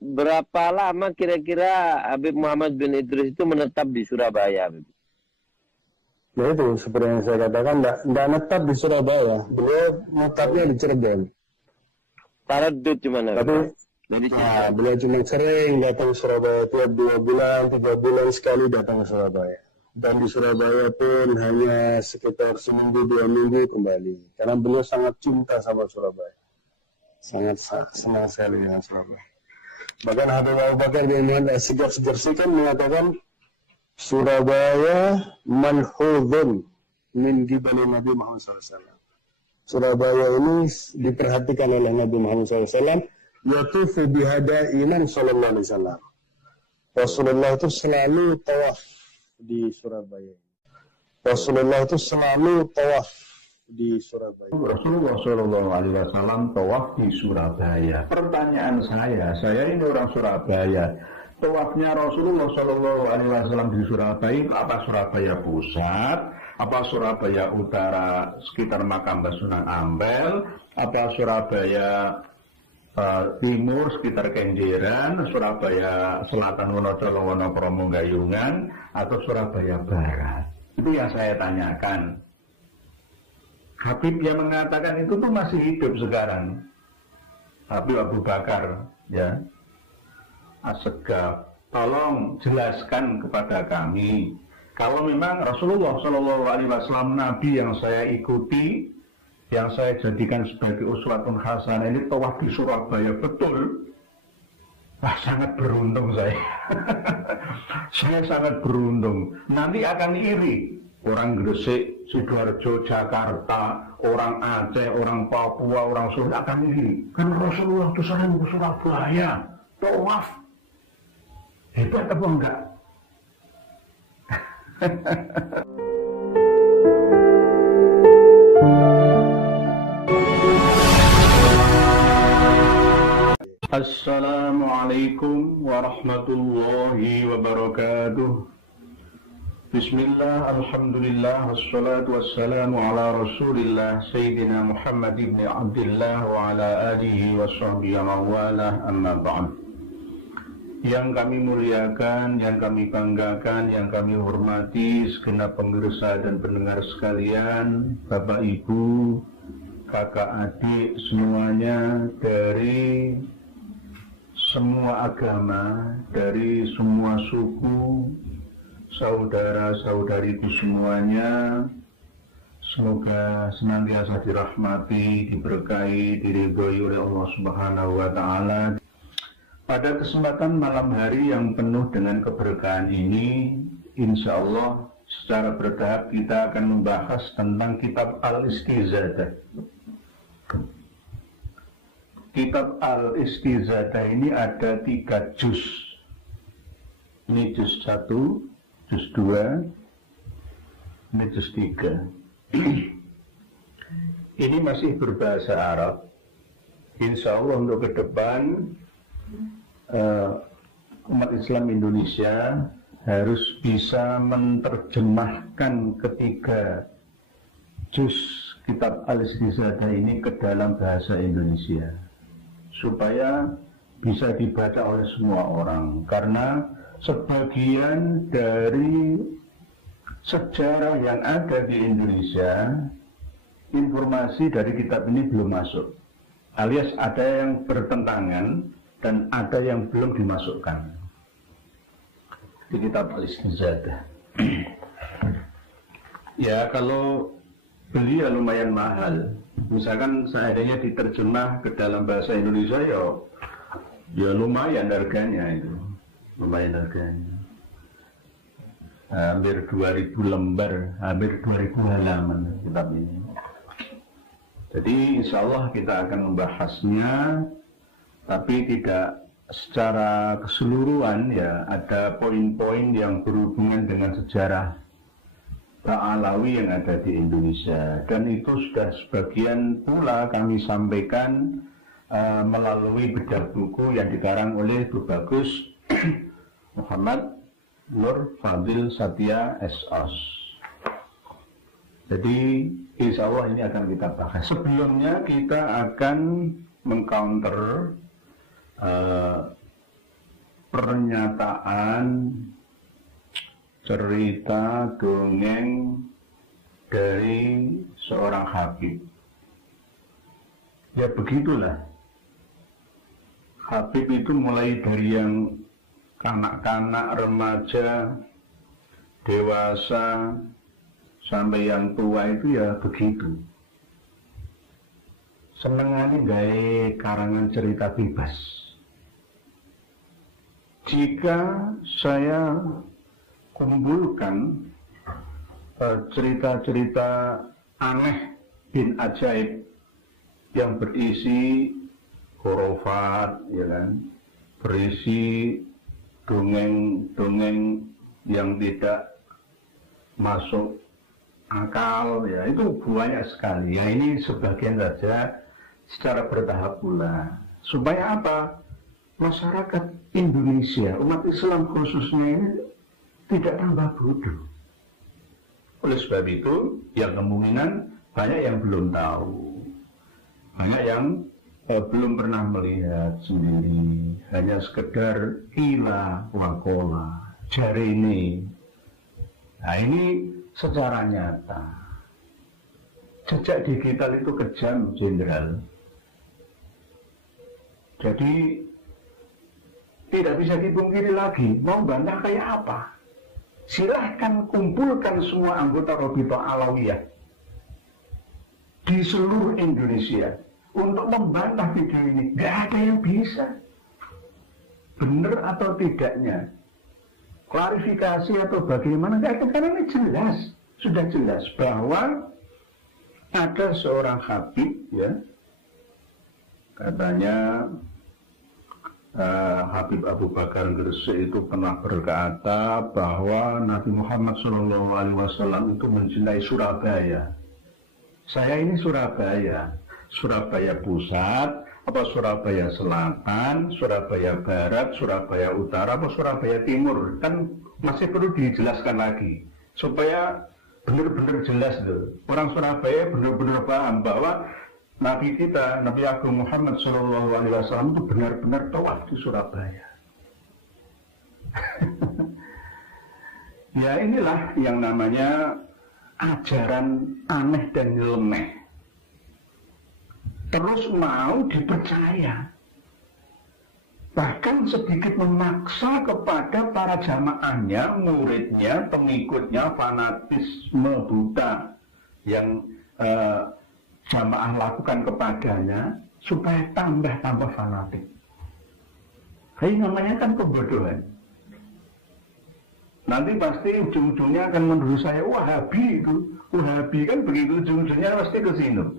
berapa lama kira-kira Habib Muhammad bin Idris itu menetap di Surabaya, Habib? Ya itu, seperti yang saya katakan, enggak netap di Surabaya. Beliau menetapnya di Cirebon. Taradud cuman, Tapi dari beliau cuma sering datang ke Surabaya, tiap 2 bulan, 3 bulan sekali datang ke Surabaya. Dan di Surabaya pun hanya sekitar seminggu 2 minggu kembali. Karena beliau sangat cinta sama Surabaya. Sangat senang sekali dengan Surabaya. Bahkan Habib Abu Bakar bin Muhammad As-Sigaf kan mengatakan Surabaya manhudun min gibali Nabi Muhammad SAW. Surabaya ini diperhatikan oleh Nabi Muhammad SAW. Yatufu bihadaiman sallallahu alaihi wasallam. Rasulullah itu selalu tawaf di Surabaya. Rasulullah itu selalu tawaf di Surabaya. Rasulullah Shallallahu Alaihi Wasallam tawaf di Surabaya. Pertanyaan saya ini orang Surabaya. Tawafnya Rasulullah Shallallahu Alaihi Wasallam di Surabaya itu apa Surabaya Pusat, apa Surabaya Utara sekitar makam Sunan Ampel, apa Surabaya Timur sekitar Kenjeran, Surabaya Selatan Wonocolo Wonokromo Gayungan, atau Surabaya Barat? Itu yang saya tanyakan. Habib yang mengatakan itu tuh masih hidup sekarang. Habib Abu Bakar, ya. As-Sigaf, tolong jelaskan kepada kami, kalau memang Rasulullah Shallallahu Alaihi Wasallam Nabi yang saya ikuti, yang saya jadikan sebagai uswatun hasanah ini tawaf di Surabaya betul, wah sangat beruntung saya. Saya sangat beruntung. Nanti akan iri orang Gresik, Sidoarjo, Jakarta, orang Aceh, orang Papua, orang Sunda akan iri. Kan Rasulullah itu sering ke Surabaya tawaf. Hebat apa enggak? Assalamualaikum warahmatullahi wabarakatuh. Bismillah, alhamdulillah, wassalatu wassalamu ala rasulillah Sayyidina Muhammad ibn Abdullah wa ala alihi wa sahbihi wa walah, amma ba'd. Yang kami muliakan, yang kami banggakan, yang kami hormati segenap pemirsa dan pendengar sekalian, Bapak Ibu, kakak adik semuanya, dari semua agama, dari semua suku, saudara-saudariku semuanya, semoga senantiasa dirahmati, diberkahi, diridhoi oleh Allah Subhanahu wa Ta'ala. Pada kesempatan malam hari yang penuh dengan keberkahan ini, insya Allah secara bertahap kita akan membahas tentang kitab Al-Istizadah. Kitab Al-Istizadah ini ada 3 juz. Ini juz 1, juz 2, ini juz 3. Ini masih berbahasa Arab. Insya Allah untuk ke depan umat Islam Indonesia harus bisa menerjemahkan ketiga juz kitab Al-Istizadah ini ke dalam bahasa Indonesia, supaya bisa dibaca oleh semua orang. Karena sebagian dari sejarah yang ada di Indonesia, informasi dari kitab ini belum masuk, alias ada yang bertentangan dan ada yang belum dimasukkan di kitab Al-Istizadah. Ya, kalau beli ya lumayan mahal. Misalkan seandainya diterjemah ke dalam bahasa Indonesia, ya lumayan harganya itu. Lumayan harganya. Hampir 2000 lembar, hampir 2000 halaman kitab ini. Jadi insya Allah kita akan membahasnya, tapi tidak secara keseluruhan, ya. Ada poin-poin yang berhubungan dengan sejarah Ba'alawi yang ada di Indonesia, dan itu sudah sebagian pula kami sampaikan melalui bedah buku yang dikarang oleh Bu Bagus Muhammad Nur Fadil Satya S.Os. Jadi insya Allah ini akan kita bahas. Sebelumnya kita akan mengcounter pernyataan cerita dongeng dari seorang Habib. Ya begitulah. Habib itu mulai dari yang kanak-kanak, remaja, dewasa, sampai yang tua itu ya begitu. Senengannya gawe karangan cerita bebas. Jika saya kumpulkan cerita-cerita aneh bin ajaib yang berisi khurafat, ya kan, berisi dongeng-dongeng yang tidak masuk akal, ya itu banyak sekali. Ya ini sebagian saja secara bertahap pula. Supaya apa? Masyarakat Indonesia, umat Islam khususnya ini tidak tambah bodoh. Oleh sebab itu, yang kemungkinan banyak yang belum tahu, banyak yang belum pernah melihat sendiri, hanya sekedar kila wakola, jari ini. Nah ini secara nyata. Jejak digital itu kejam, Jenderal. Jadi tidak bisa dipungkiri lagi, mau bantah kayak apa? Silahkan kumpulkan semua anggota Rabithah Alawiyah di seluruh Indonesia untuk membantah video ini. Gak ada yang bisa. Benar atau tidaknya, klarifikasi atau bagaimana, gak ada, karena ini jelas, sudah jelas bahwa ada seorang Habib, ya, katanya Habib Abu Bakar Gresik itu pernah berkata bahwa Nabi Muhammad SAW itu mencintai Surabaya. Saya ini Surabaya, Surabaya Pusat, apa Surabaya Selatan, Surabaya Barat, Surabaya Utara, apa Surabaya Timur, kan masih perlu dijelaskan lagi supaya benar-benar jelas loh. Orang Surabaya benar-benar paham bahwa Nabi kita, Nabi Agung Muhammad SAW itu benar-benar tawaf di Surabaya. Ya inilah yang namanya ajaran aneh dan nyeleneh. Terus mau dipercaya. Bahkan sedikit memaksa kepada para jamaahnya, muridnya, pengikutnya, fanatisme buta yang jamaah lakukan kepadanya supaya tambah fanatik. Ini namanya kan kebodohan. Nanti pasti ujung-ujungnya akan menurut saya Wahabi itu. Wahabi kan begitu, ujung-ujungnya pasti ke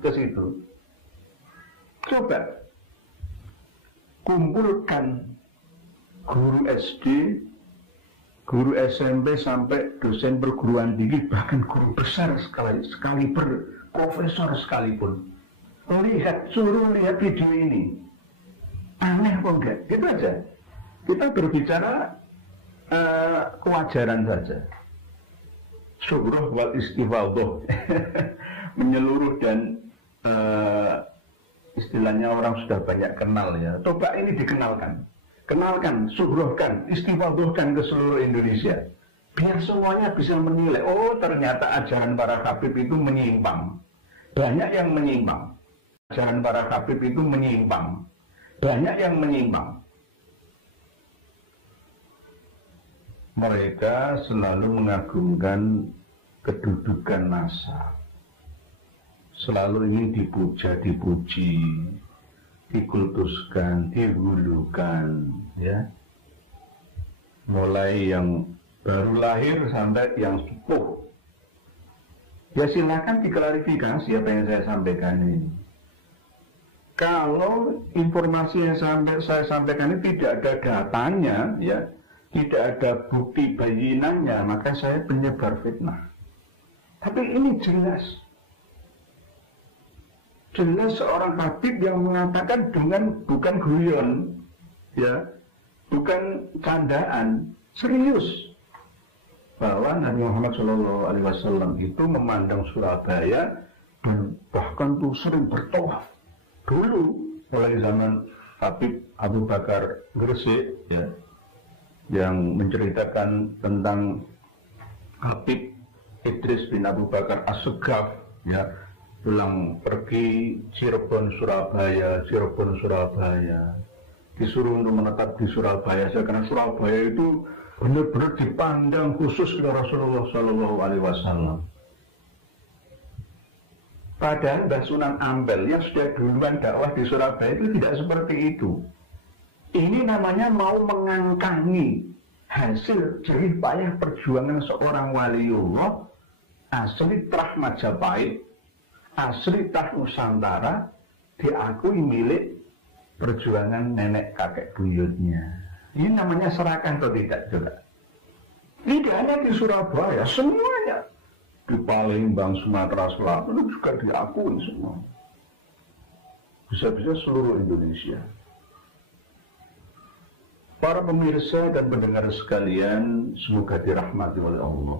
situ. Coba kumpulkan guru SD, guru SMP sampai dosen perguruan tinggi, bahkan guru besar sekali profesor sekalipun, suruh lihat video ini, aneh apa enggak? Gitu aja. Kita berbicara kewajaran saja. Syuhroh wal istifadhah, menyeluruh dan istilahnya orang sudah banyak kenal ya. Coba ini dikenalkan, syuhrohkan, istifadhahkan ke seluruh Indonesia. Biar semuanya bisa menilai, oh ternyata ajaran para Habib itu menyimpang. Banyak yang menyimpang. Ajaran para Habib itu menyimpang. Banyak yang menyimpang. Mereka selalu mengagungkan kedudukan nasab. Selalu ingin dipuja-dipuji, dikultuskan, dihulukan, ya. Mulai yang baru lahir sampai yang sepuh. Ya silakan diklarifikasi apa yang saya sampaikan ini. Kalau informasi yang saya sampaikan ini tidak ada datanya, ya, tidak ada bukti bayinannya, maka saya penyebar fitnah. Tapi ini jelas seorang Habib yang mengatakan dengan bukan guyon, ya, bukan candaan, serius, bahwa Nabi Muhammad SAW itu memandang Surabaya dan bahkan tuh sering bertawaf dulu mulai zaman Habib Abu Bakar Gresik, ya, yang menceritakan tentang Habib Idris bin Abu Bakar As-Segaf, ya, pulang pergi Cirebon Surabaya, disuruh untuk menetap di Surabaya, karena Surabaya itu benar-benar dipandang khusus oleh Rasulullah Shallallahu Alaihi Wasallam. Padahal Mbah Sunan Ampel yang sudah duluan dakwah di Surabaya itu tidak seperti itu. Ini namanya mau mengangkangi hasil jerih payah perjuangan seorang waliullah asli Trah Majapahit, asli Trah Nusantara, diakui milik perjuangan nenek kakek buyutnya. Ini namanya serahkan atau tidak, coba? Tidak hanya di Surabaya, semuanya. Di Palembang, Sumatera Selatan itu juga diakui semua. Bisa-bisa seluruh Indonesia. Para pemirsa dan pendengar sekalian, semoga dirahmati oleh Allah.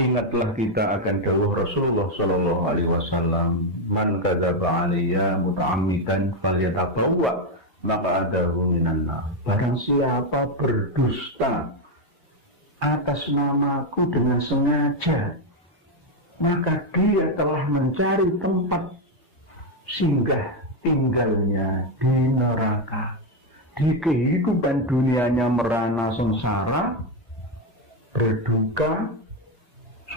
Ingatlah kita akan dawuh Rasulullah Shallallahu Alaihi Wasallam, man kadzaba alayya muta'ammidan falyatabawwa maq'adahu minan nar. Barang siapa berdusta atas namaku dengan sengaja, maka dia telah mencari tempat singgah tinggalnya di neraka. Di kehidupan dunianya merana sengsara, berduka,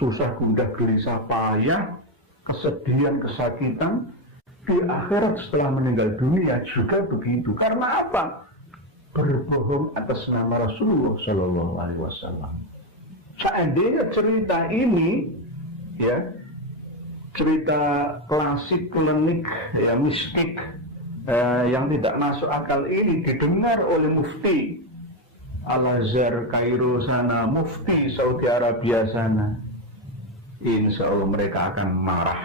susah gundah gelisah payah, kesedihan, kesakitan. Di akhirat setelah meninggal dunia juga begitu. Karena apa? Berbohong atas nama Rasulullah Shallallahu Alaihi Wasallam. Seandainya cerita ini, ya, cerita klasik, klinik, ya, mistik, yang tidak masuk akal ini didengar oleh Mufti Al-Azhar Kairo sana, Mufti Saudi Arabia sana, insya Allah mereka akan marah.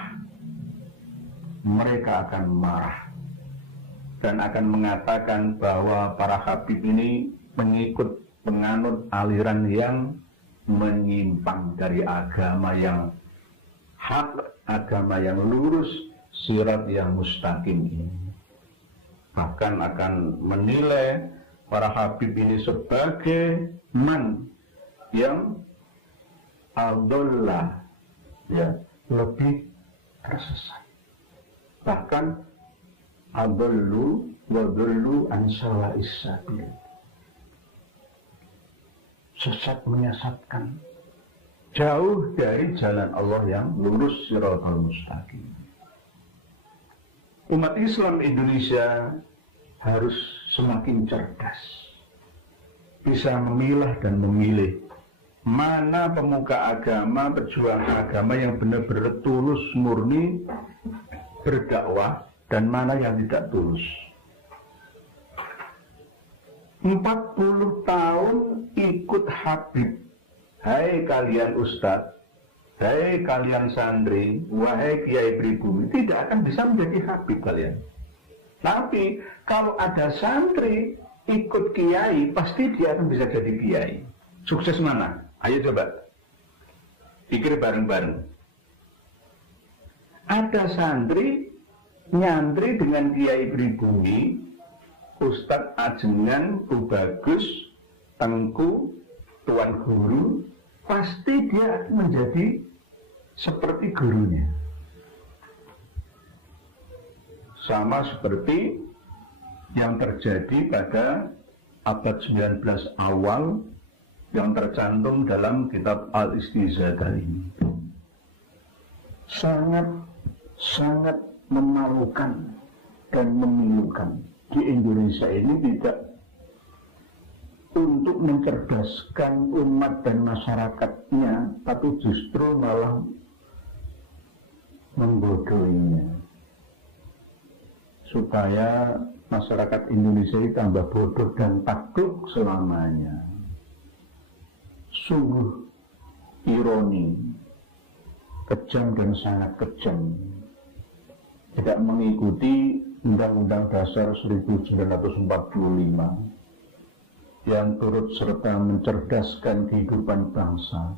Mereka akan marah dan akan mengatakan bahwa para habib ini mengikut penganut aliran yang menyimpang dari agama yang hak, agama yang lurus, sirat yang mustaqim ini. Bahkan akan menilai para habib ini sebagai man yang adollah, ya, lebih tersesat. Bahkan adollu wa dhullu an sawa'is sabil, sesat menyesatkan, jauh dari jalan Allah yang lurus, siratal mustaqim. Umat Islam Indonesia harus semakin cerdas, bisa memilah dan memilih mana pemuka agama, pejuang agama yang benar-benar tulus murni berdakwah dan mana yang tidak tulus. 40 tahun ikut Habib. Hai kalian ustadz, hai kalian santri, wahai kiai pribumi, tidak akan bisa menjadi Habib kalian. Tapi kalau ada santri ikut kiai, pasti dia akan bisa jadi kiai. Sukses mana? Ayo coba pikir bareng-bareng. Ada santri nyantri dengan kiai pribumi, Ustadz Ajengan, Bu Bagus, Tengku, Tuan Guru, pasti dia menjadi seperti gurunya. Sama seperti yang terjadi pada abad 19 awal yang tercantum dalam kitab Al-Istizadah ini. Sangat memalukan dan memilukan. Di Indonesia ini tidak untuk mencerdaskan umat dan masyarakatnya, tapi justru malah membodohinya, supaya masyarakat Indonesia ini tambah bodoh dan takluk selamanya. Sungguh ironi, kejam dan sangat kejam, tidak mengikuti Undang-Undang Dasar 1945 yang turut serta mencerdaskan kehidupan bangsa,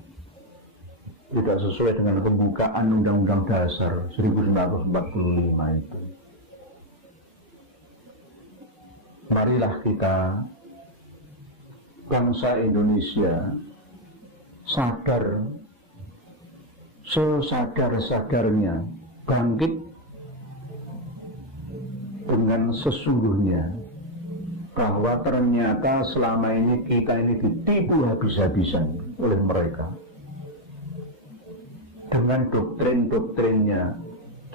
tidak sesuai dengan pembukaan Undang-Undang Dasar 1945 itu. Marilah kita bangsa Indonesia sadar sesadar-sadarnya bangkit dengan sesungguhnya bahwa ternyata selama ini kita ini ditipu habis-habisan oleh mereka dengan doktrin-doktrinnya,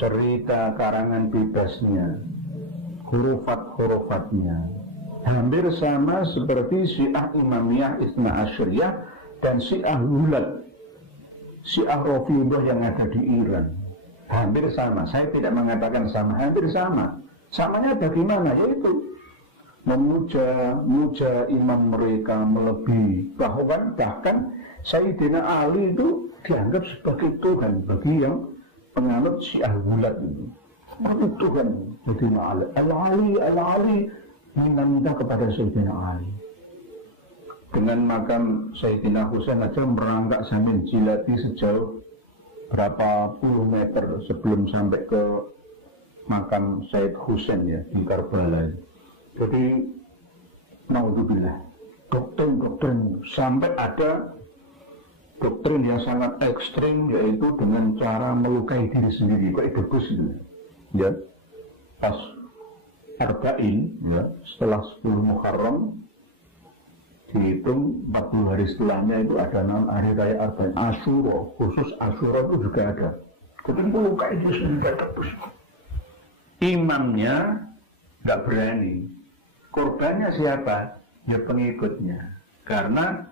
cerita karangan bebasnya, hurufat-hurufatnya hampir sama seperti Syiah Imamiyah Itsna Asyariyah dan Syiah Hulat, Syiah Rafidhah yang ada di Iran. Hampir sama, saya tidak mengatakan sama, hampir sama. Samanya bagaimana? Yaitu memuja imam mereka melebihi, bahkan Sayyidina Ali itu dianggap sebagai Tuhan bagi yang penganut Syiah Hulat itu. Sebagai Tuhan Sayyidina Ali. Al-Ali minta kepada Sayyidina Ali. Dengan makam Sayyidina Husain aja merangkak sambil jilati sejauh berapa puluh meter sebelum sampai ke makam Sayyid Husain ya di Karbala. Jadi naudzubillah, doktrin sampai ada doktrin yang sangat ekstrim, yaitu dengan cara melukai diri sendiri kayak debus itu ya. Pas Arba'in ya, setelah 10 Muharram dihitung 40 hari setelahnya itu ada hari raya Arba'in, Asyura, khusus Asyura itu juga ada. Kemudian melukai diri sendiri debus. Imamnya nggak berani. Korbannya siapa? Ya pengikutnya. Karena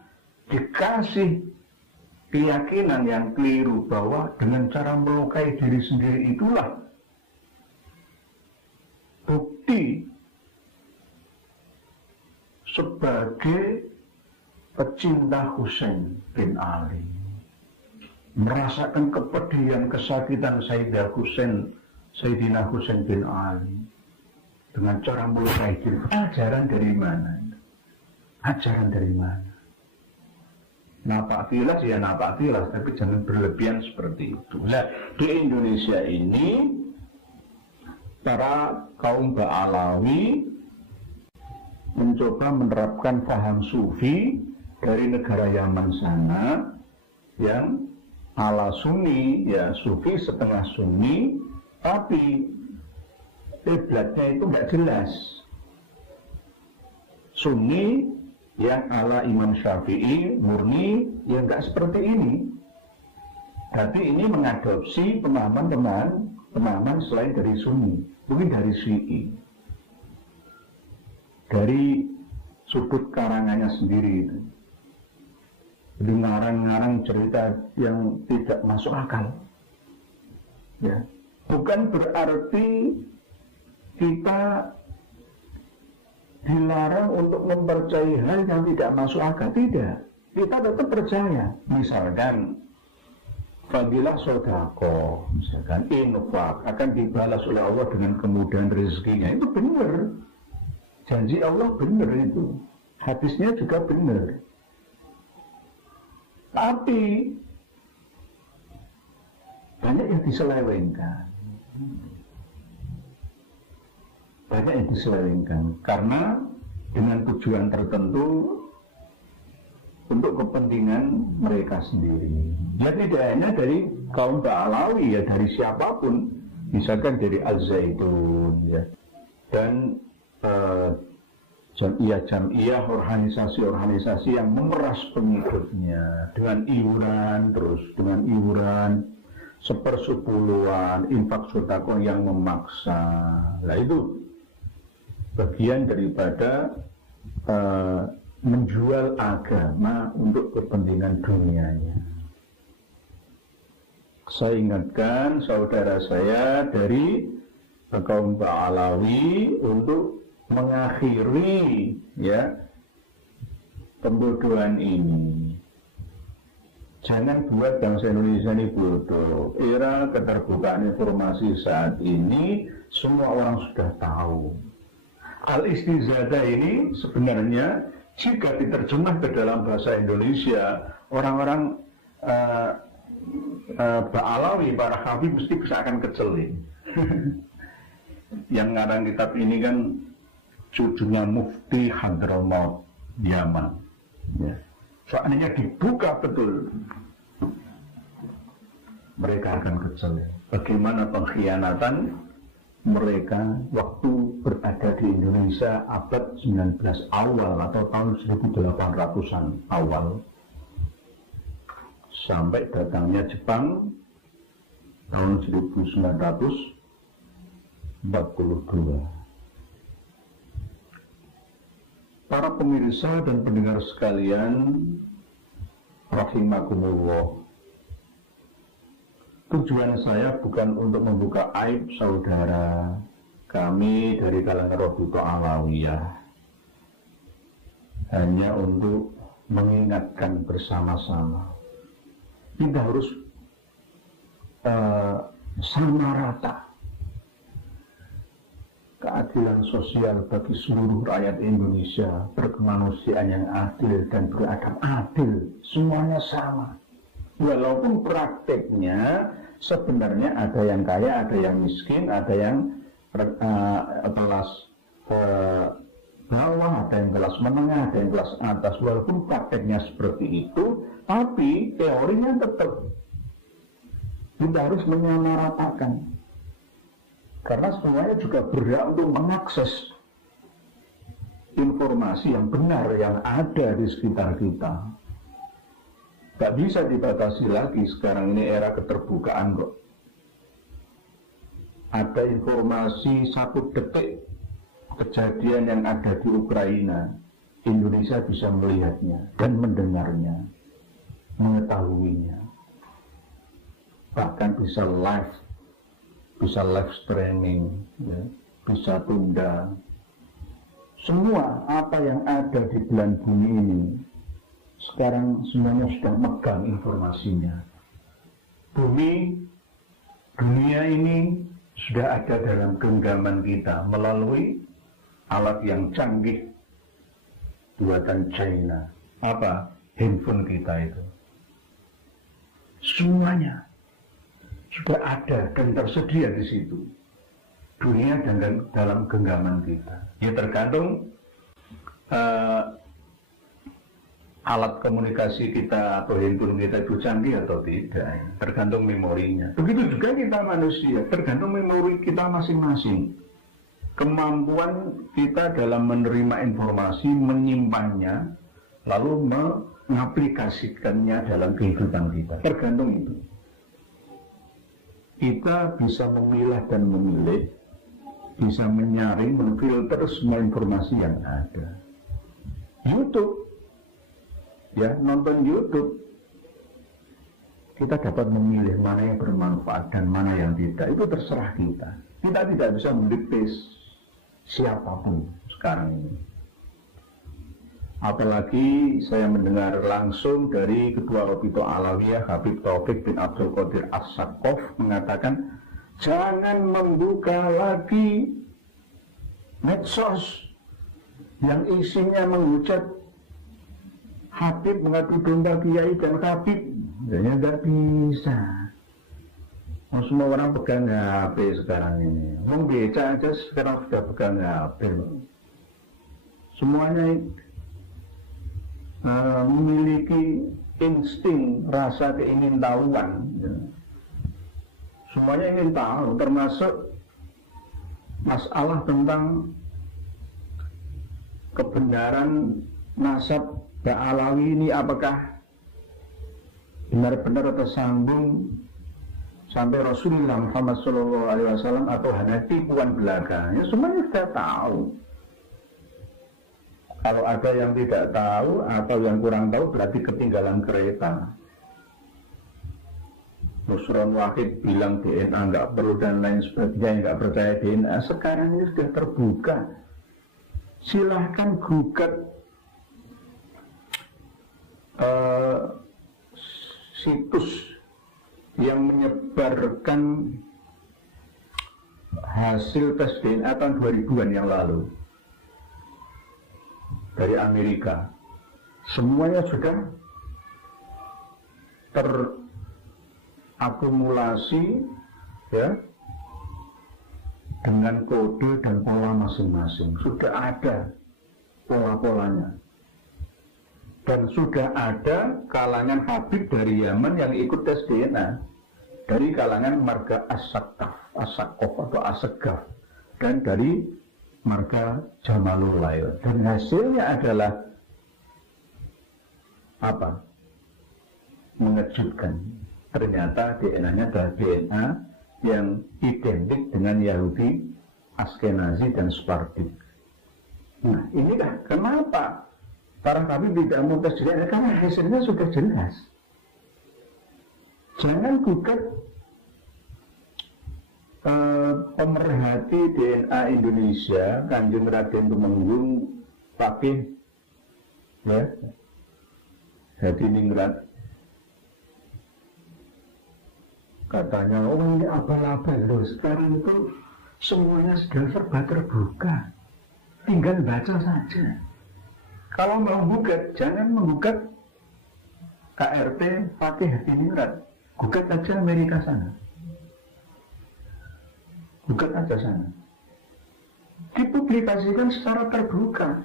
dikasih keyakinan yang keliru bahwa dengan cara melukai diri sendiri itulah bukti sebagai pecinta Husain bin Ali, merasakan kepedihan, kesakitan Sayyidina Husain bin Ali dengan cara melukai diri. Ajaran dari mana? Ajaran dari mana? Napatilas ya napatilas, tapi jangan berlebihan seperti itu. Nah, di Indonesia ini para kaum Ba'alawi mencoba menerapkan paham sufi dari negara Yaman sana yang ala Sunni, ya sufi setengah Sunni, tapi kiblatnya itu nggak jelas. Sunni yang ala Imam Syafi'i murni yang nggak seperti ini. Tapi ini mengadopsi pemahaman selain dari Sunni, mungkin dari Syi'i, dari sudut karangannya sendiri itu. Jadi ngarang-ngarang cerita yang tidak masuk akal. Ya, bukan berarti kita dilarang untuk mempercayai hal yang tidak masuk akal, tidak. Kita tetap percaya. Misalkan fadilah sodako, misalkan infak akan dibalas oleh Allah dengan kemudahan rezekinya, itu benar. Janji Allah benar itu. Hadisnya juga benar. Tapi banyak yang diselewengkan. Banyak yang diselewengkan karena dengan tujuan tertentu untuk kepentingan mereka sendiri. Ya tidak hanya dari kaum Ba'alawi, ya dari siapapun, misalkan dari Az-Zaitun ya, dan jamiah organisasi-organisasi yang memeras pengikutnya dengan iuran sepersepuluhan, infak sedekah yang memaksa. Nah itu bagian daripada menjual agama untuk kepentingan dunianya. Saya ingatkan saudara saya dari kaum Ba'alawi untuk mengakhiri ya pembodohan ini. Jangan buat bangsa Indonesia ini bodoh. Era keterbukaan informasi saat ini semua orang sudah tahu. Al-istizadah ini sebenarnya jika diterjemah ke dalam bahasa Indonesia, orang-orang Ba'alawi, para kafir mesti akan keceling. Yang ngarang kitab ini kan cucunya Mufti Hadramaut Yaman, Ya. Seandainya dibuka betul, mereka akan kecil. Bagaimana pengkhianatan mereka waktu berada di Indonesia abad 19 awal atau tahun 1800-an awal sampai datangnya Jepang tahun 1942. Para pemirsa dan pendengar sekalian, rahimakumullah. Tujuan saya bukan untuk membuka aib saudara kami dari kalangan Rabithah Alawiyah, hanya untuk mengingatkan bersama-sama. Kita harus sama rata keadilan sosial bagi seluruh rakyat Indonesia, berkemanusiaan yang adil dan beradab adil, semuanya sama. Walaupun prakteknya sebenarnya ada yang kaya, ada yang miskin, ada yang kelas bawah, ada yang kelas menengah, ada yang kelas atas. Walaupun prakteknya seperti itu, tapi teorinya tetap kita harus menyamaratakan. Karena semuanya juga berhak untuk mengakses informasi yang benar yang ada di sekitar kita. Gak bisa dibatasi lagi, sekarang ini era keterbukaan kok. Ada informasi 1 detik kejadian yang ada di Ukraina, Indonesia bisa melihatnya dan mendengarnya, mengetahuinya. Bahkan bisa live streaming, ya, bisa tunda. Semua apa yang ada di belahan bumi ini sekarang semuanya sedang megang informasinya. Dunia ini sudah ada dalam genggaman kita melalui alat yang canggih buatan China. Apa? Handphone kita itu. Semuanya sudah ada dan tersedia di situ. Dunia dan dalam genggaman kita. Ya tergantung alat komunikasi kita atau handphone kita itu canggih atau tidak. Tergantung memorinya. Begitu juga kita manusia, tergantung memori kita masing-masing. Kemampuan kita dalam menerima informasi, menyimpannya, lalu mengaplikasikannya dalam kehidupan kita. Tergantung itu. Kita bisa memilah dan memilih, bisa menyaring, menfilter semua informasi yang ada. YouTube, ya, nonton YouTube, kita dapat memilih mana yang bermanfaat dan mana yang tidak. Itu terserah kita. Kita tidak bisa mendikte siapapun sekarang ini. Apalagi saya mendengar langsung dari Ketua Rabithah Alawiyah Habib Taufik bin Abdul Qadir As-Saqqaf mengatakan, jangan membuka lagi medsos yang isinya menghujat Habib, mengadu domba Kiai dan Habib. Sebenarnya nggak bisa. Semua orang pegang HP sekarang ini. Membaca aja sekarang sudah pegang HP. Semuanya memiliki insting, rasa keingintahuan. Ya. Semuanya ingin tahu, termasuk masalah tentang kebenaran nasab Ba'alawi ini apakah benar-benar tersambung sampai Rasulullah Muhammad SAW atau hanya tipuan belaka. Ya, semuanya sudah tahu. Kalau ada yang tidak tahu atau yang kurang tahu berarti ketinggalan kereta. Nusron Wahid bilang DNA nggak perlu dan lain sebagainya, nggak percaya DNA. Sekarang ini sudah terbuka. Silahkan gugat situs yang menyebarkan hasil tes DNA tahun 2000-an yang lalu dari Amerika. Semuanya sudah terakumulasi, ya, dengan kode dan pola masing-masing. Sudah ada pola-polanya. Dan sudah ada kalangan Habib dari Yaman yang ikut tes DNA dari kalangan marga As-Saqqaf atau As-Saqqaf, dan dari marga Jamalul Lail. Dan hasilnya adalah apa? Mengejutkan. Ternyata DNA-nya adalah DNA yang identik dengan Yahudi, Askenazi, dan Sephardic. Nah, inilah kenapa para Habib tidak mau tes DNA, karena hasilnya sudah jelas. Jangan gugat pemerhati DNA Indonesia, Kanjeng Raden Tumenggung Fakih, ya, Hadiningrat, katanya, oh ini abal-abal loh, sekarang itu semuanya sudah serba terbuka, tinggal baca saja. Kalau mau gugat, jangan menggugat KRT Fakih Hadiningrat, gugat aja Amerika sana, gugat aja sana, dipublikasikan secara terbuka.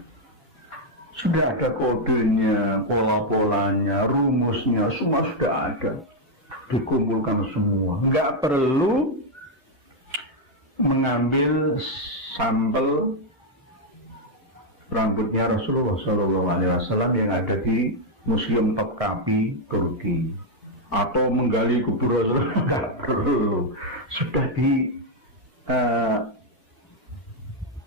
Sudah ada kodenya, pola-polanya, rumusnya, semua sudah ada, dikumpulkan semua. Nggak perlu mengambil sampel rambutnya Rasulullah SAW yang ada di Museum Topkapi, Turki, atau menggali kubur Rasulullah. Nggak perlu, sudah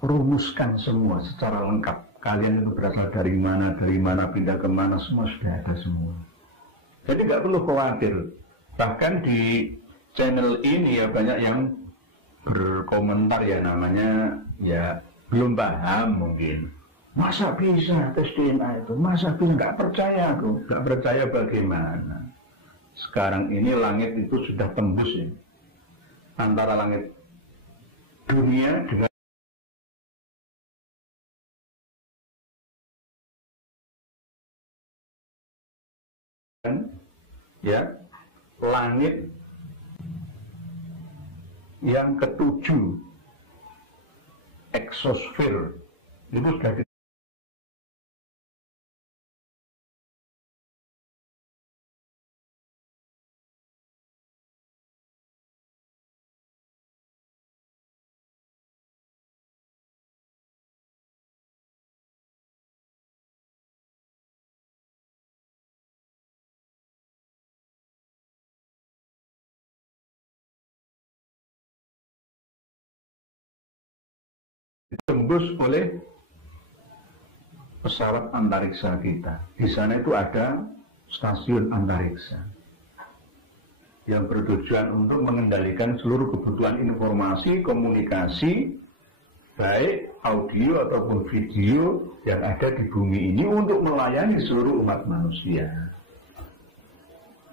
rumuskan semua secara lengkap. Kalian itu berasal dari mana, pindah ke mana, semua sudah ada semua. Jadi nggak perlu khawatir. Bahkan di channel ini ya banyak yang berkomentar ya, namanya ya belum paham mungkin. Masa bisa tes DNA itu? Masa bisa? Nggak percaya aku. Nggak percaya bagaimana? Sekarang ini langit itu sudah tembus ya, antara langit dunia dengan ya langit yang ketujuh, eksosfer, itu sudah ditembus oleh pesawat antariksa kita. Di sana itu ada stasiun antariksa yang bertujuan untuk mengendalikan seluruh kebutuhan informasi, komunikasi, baik audio ataupun video yang ada di bumi ini untuk melayani seluruh umat manusia.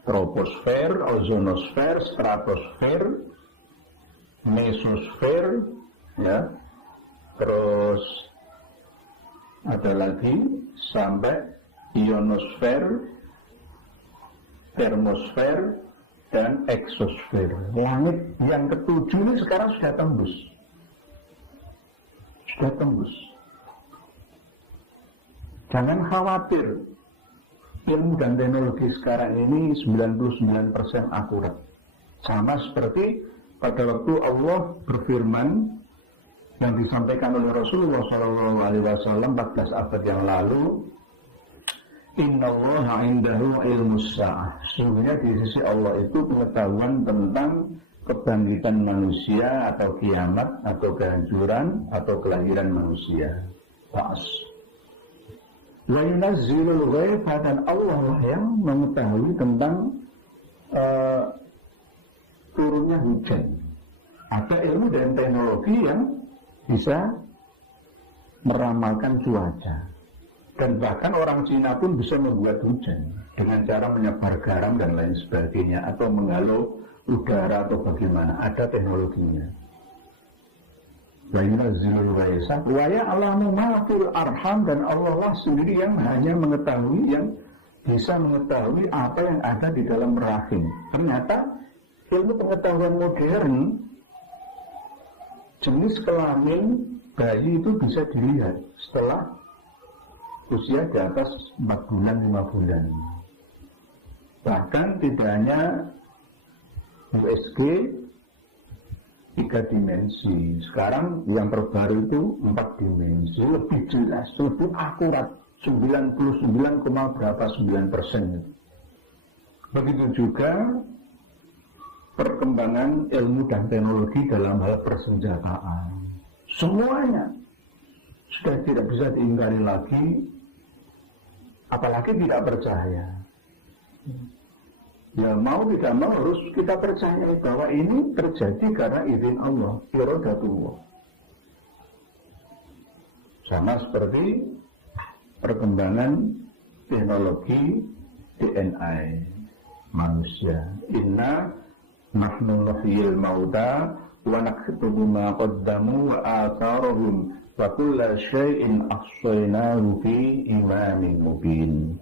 Troposfer, ozonosfer, stratosfer, mesosfer, ya. Terus ada lagi sampai ionosfer, termosfer, dan eksosfer. Langit yang ketujuh ini sekarang sudah tembus. Sudah tembus. Jangan khawatir. Ilmu dan teknologi sekarang ini 99% akurat. Sama seperti pada waktu Allah berfirman yang disampaikan oleh Rasulullah SAW 14 abad yang lalu, Innallaha indahu ilmus sa'ah. Sesungguhnya di sisi Allah itu pengetahuan tentang kebangkitan manusia atau kiamat atau kehancuran atau kelahiran manusia. Pas. Wa yunazzilul ghaiba, dan Allah lah yang mengetahui tentang turunnya hujan. Ada ilmu dan teknologi yang bisa meramalkan cuaca, dan bahkan orang Cina pun bisa membuat hujan dengan cara menyebar garam dan lain sebagainya, atau menghalau udara atau bagaimana. Ada teknologinya. Wa yunazzilul ghaitha wa ya'lamu ma fil arham, dan Allah lah sendiri yang hanya mengetahui, yang bisa mengetahui apa yang ada di dalam rahim. Ternyata ilmu pengetahuan modern, jenis kelamin bayi itu bisa dilihat setelah usia di atas 4 bulan, 5 bulan. Bahkan tidak hanya USG 3 dimensi. Sekarang yang terbaru itu 4 dimensi, lebih jelas, lebih akurat, 99,9%. Begitu juga perkembangan ilmu dan teknologi dalam hal persenjataan. Semuanya sudah tidak bisa diingkari lagi, apalagi tidak percaya. Ya mau tidak mau harus kita percaya bahwa ini terjadi karena izin Allah, iradatullah. Sama seperti perkembangan teknologi DNA manusia. Inna nahnu nuhyil mauta wa naktubu ma qaddamu wa atharuhum wa kulla syai'in ahsaynahu fi imamin mubin.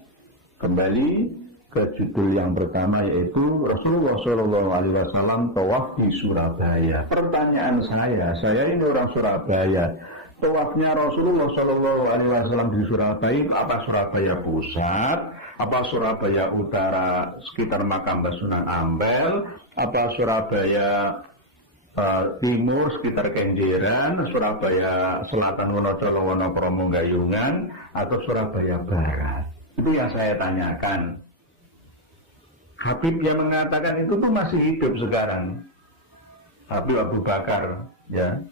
Kembali ke judul yang pertama, yaitu Rasulullah SAW tawaf di Surabaya. Pertanyaan saya ini orang Surabaya, tawafnya Rasulullah SAW di Surabaya, apa Surabaya Pusat, apa Surabaya Utara sekitar makam Sunan Ampel, apa Surabaya Timur sekitar Kenjeran, Surabaya Selatan Wonocolo Wonokromo Gayungan, atau Surabaya Barat? Itu yang saya tanyakan. Habib yang mengatakan itu tuh masih hidup sekarang, Habib Abu Bakar, ya,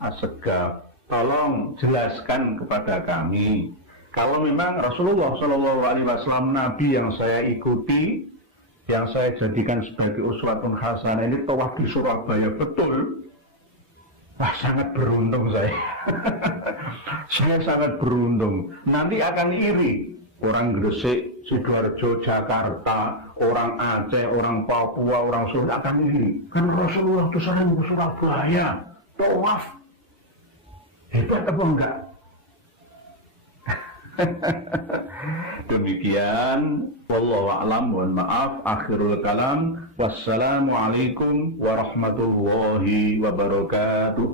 Assegaf. Tolong jelaskan kepada kami, kalau memang Rasulullah SAW Nabi yang saya ikuti, yang saya jadikan sebagai uswatun hasanah ini tawaf di Surabaya betul, sangat beruntung saya. Saya sangat beruntung. Nanti akan iri orang Gresik, Sidoarjo, Jakarta, orang Aceh, orang Papua, orang Sunda akan iri. Kan Rasulullah itu sering ke Surabaya, tawaf. Hebat apa enggak? Demikian, wallahu a'lam, mohon maaf, akhirul kalam. Wassalamualaikum warahmatullahi wabarakatuh.